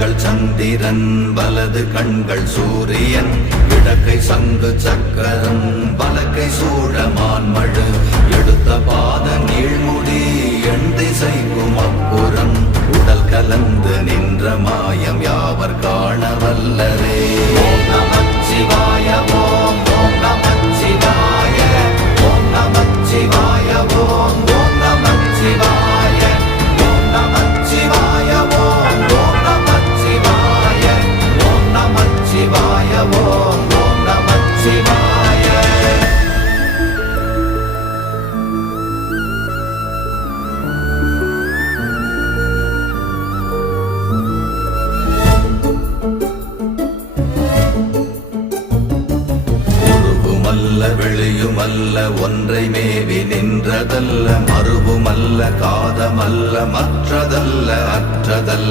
கண்கள் சந்திரன் வலது கண்கள் சூரியன் இடக்கை சங்கு சக்கரம் வலக்கை சூழமான்மழு எடுத்த பாத நீழ்முடி எண் திசைக்கும் அப்புறம் உடல் கலந்து நின்ற மாயம் யாவர் காண வல்லரே. ஓம் நமச்சிவாய ஓம் ஓம் நமச்சிவாய ஓம் நமச்சிவாய ஓம் ஓம் நமச்சிவாய ஓம் நமச்சிவாய ஓம் ஓம் நமச்சிவாய ஓம் நமச்சிவாய ஓம் ஓம் நமச்சிவாய. வெளியுமல்ல ஒன்றை மேவி நின்றதல்ல மறுவுமல்ல காதமல்ல மற்றதல்ல அற்றதல்ல